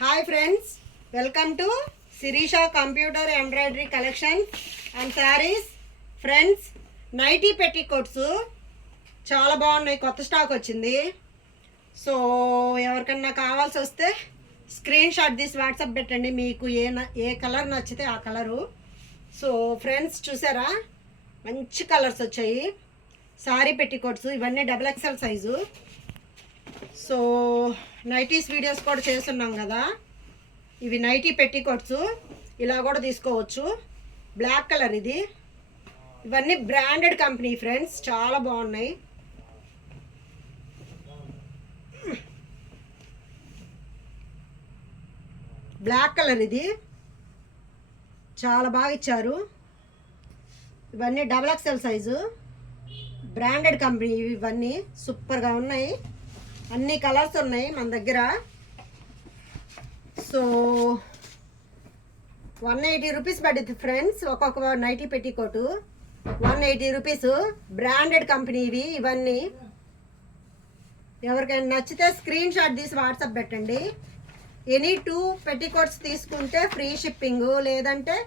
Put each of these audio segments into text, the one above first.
Hi friends, welcome to Shirisha computer embroidery collection and sarees. Friends, nighty petticoats చాలా బాగున్నాయి, కొత్త stock వచ్చింది. So ఎవరికన్నా కావాల్సి వస్తే స్క్రీన్ షాట్ తీసి వాట్సాప్ పెట్టండి, మీకు ఏ కలర్ నచ్చితే ఆ కలరు. సో ఫ్రెండ్స్, చూసారా మంచి కలర్స్ వచ్చాయి. సారీ పెట్టికోట్స్ ఇవన్నీ XXL size. So nighties videos కూడా చేస్తున్నాం కదా, ఇవి నైటీ పెట్టికోట్స్ ఇలా కూడా తీసుకోవచ్చు. బ్లాక్ కలర్ ఇది. ఇవన్నీ బ్రాండెడ్ కంపెనీ ఫ్రెండ్స్, చాలా బాగున్నాయి. బ్లాక్ కలర్ ఇది చాలా బాగా ఇచ్చారు. ఇవన్నీ XXL సైజు బ్రాండెడ్ కంపెనీ, ఇవన్నీ సూపర్గా ఉన్నాయి. అన్ని కలర్స్ ఉన్నాయి మన దగ్గర. సో 180 రూపీస్ పడుతుంది ఫ్రెండ్స్, ఒక్కొక్క నైటీ పెట్టికోటు 180 రూపీస్. బ్రాండెడ్ కంపెనీ ఇవన్నీ. ఎవరికైనా నచ్చితే స్క్రీన్ షాట్ తీసి వాట్సాప్ పెట్టండి. ఎనీ 2 పెట్టికోట్స్ తీసుకుంటే ఫ్రీ షిప్పింగ్, లేదంటే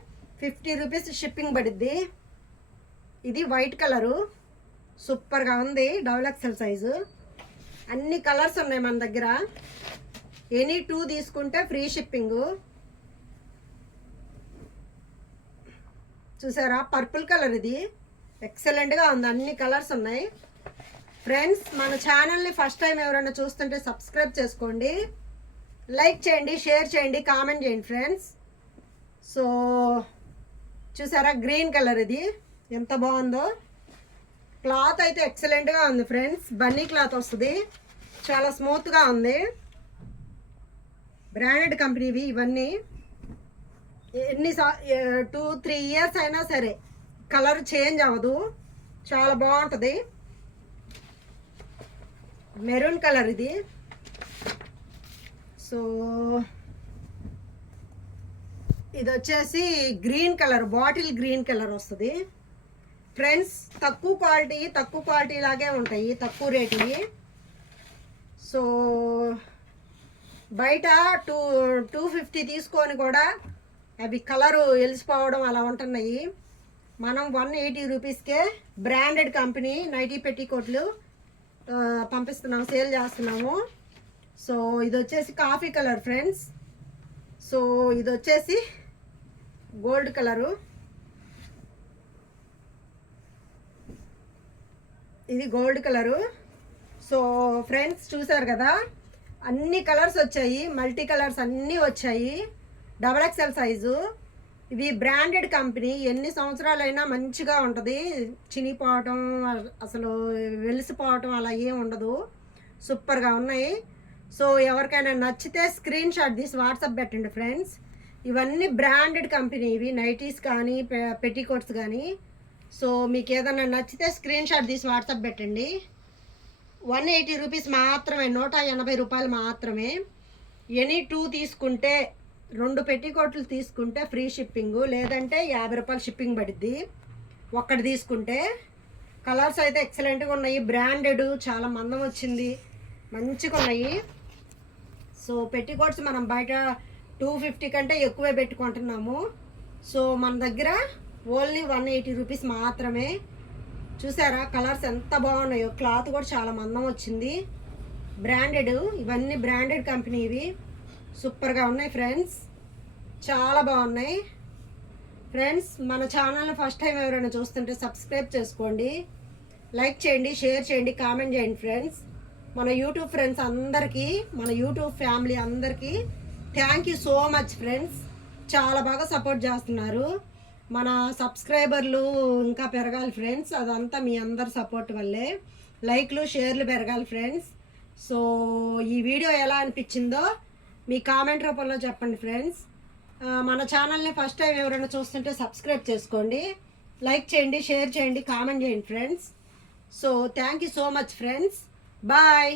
50 రూపీస్ షిప్పింగ్ పడుద్ది. ఇది వైట్ కలరు, సూపర్గా ఉంది. XXL size. అన్ని కలర్స్ ఉన్నాయి మన దగ్గర. ఎనీ 2 తీసుకుంటే ఫ్రీ షిప్పింగు. చూసారా పర్పుల్ కలర్, ఇది ఎక్సలెంట్గా ఉంది. అన్ని కలర్స్ ఉన్నాయి. ఫ్రెండ్స్, మన ఛానల్ని ఫస్ట్ టైం ఎవరైనా చూస్తుంటే సబ్స్క్రైబ్ చేసుకోండి, లైక్ చేయండి, షేర్ చేయండి, కామెంట్ చేయండి ఫ్రెండ్స్. సో చూసారా గ్రీన్ కలర్, ఇది ఎంత బాగుందో. క్లాత్ అయితే ఎక్సలెంట్గా ఉంది ఫ్రెండ్స్. బన్నీ క్లాత్ వస్తుంది, చాలా స్మూత్గా ఉంది. బ్రాండెడ్ కంపెనీవి ఇవన్నీ. 2-3 ఇయర్స్ అయినా సరే కలర్ చేంజ్ అవ్వదు, చాలా బాగుంటుంది. మెరూన్ కలర్ ఇది. సో ఇది వచ్చేసి green colour, bottle green colour వస్తుంది ఫ్రెండ్స్. తక్కువ క్వాలిటీ లాగే ఉంటాయి, తక్కువ రేటువి. సో బయట 250 తీసుకొని కూడా అవి కలరు వెలిసిపోవడం అలా ఉంటున్నాయి. మనం 180 రూపీస్కే బ్రాండెడ్ కంపెనీ నైటీ పెట్టికోట్లు పంపిస్తున్నాము, సేల్ చేస్తున్నాము. సో ఇది వచ్చేసి కాఫీ కలర్ ఫ్రెండ్స్. సో ఇది వచ్చేసి గోల్డ్ కలరు, ఇది గోల్డ్ కలరు. సో ఫ్రెండ్స్, చూసారు కదా అన్ని కలర్స్ వచ్చాయి, మల్టీ కలర్స్ అన్నీ వచ్చాయి. XXL size. ఇవి బ్రాండెడ్ కంపెనీ, ఎన్ని సంవత్సరాలైనా మంచిగా ఉంటుంది. చినిపోవటం, అసలు వెలిసిపోవటం అలా ఏం ఉండదు. సూపర్గా ఉన్నాయి. సో ఎవరికైనా నచ్చితే స్క్రీన్ షాట్ తీసి వాట్సాప్ పెట్టండి ఫ్రెండ్స్. ఇవన్నీ బ్రాండెడ్ కంపెనీ, ఇవి నైటీస్ కానీ పెట్టికోట్స్ కానీ. సో మీకు ఏదైనా నచ్చితే స్క్రీన్ షాట్ తీసి వాట్సాప్ పెట్టండి. 180 రూపీస్ మాత్రమే, 180 రూపాయలు మాత్రమే. ఎనీ 2 తీసుకుంటే, 2 పెట్టికోట్లు తీసుకుంటే ఫ్రీ షిప్పింగు, లేదంటే 50 రూపాయలు షిప్పింగ్ పడుద్ది ఒక్కటి తీసుకుంటే. కలర్స్ అయితే ఎక్సలెంట్గా ఉన్నాయి, బ్రాండెడ్, చాలా మందం వచ్చింది, మంచిగా ఉన్నాయి. సో పెట్టికోట్స్ మనం బయట 250 కంటే ఎక్కువే పెట్టుకుంటున్నాము. సో మన దగ్గర ఓన్లీ 180 రూపీస్ మాత్రమే. చూసారా కలర్స్ ఎంత బాగున్నాయో. క్లాత్ కూడా చాలా మందం వచ్చింది, బ్రాండెడ్. ఇవన్నీ బ్రాండెడ్ కంపెనీవి, సూపర్గా ఉన్నాయి ఫ్రెండ్స్, చాలా బాగున్నాయి. ఫ్రెండ్స్, మన ఛానల్ని ఫస్ట్ టైం ఎవరైనా చూస్తుంటే సబ్స్క్రైబ్ చేసుకోండి, లైక్ చేయండి, షేర్ చేయండి, కామెంట్ చేయండి ఫ్రెండ్స్. మన యూట్యూబ్ ఫ్రెండ్స్ అందరికీ, మన యూట్యూబ్ ఫ్యామిలీ అందరికీ thank you so much friends. చాలా బాగా సపోర్ట్ చేస్తున్నారు. మన సబ్స్క్రైబర్లు ఇంకా పెరగాలి ఫ్రెండ్స్, అదంతా మీ అందరి సపోర్ట్ వల్లే. లైక్లు, షేర్లు పెరగాలి ఫ్రెండ్స్. సో ఈ వీడియో ఎలా అనిపించిందో మీ కామెంట్ రూపంలో చెప్పండి ఫ్రెండ్స్. మన ఛానల్ని ఫస్ట్ టైం ఎవరైనా చూస్తుంటే సబ్స్క్రైబ్ చేసుకోండి, లైక్ చేయండి, షేర్ చేయండి, కామెంట్ చేయండి friends. So thank you so much friends. Bye.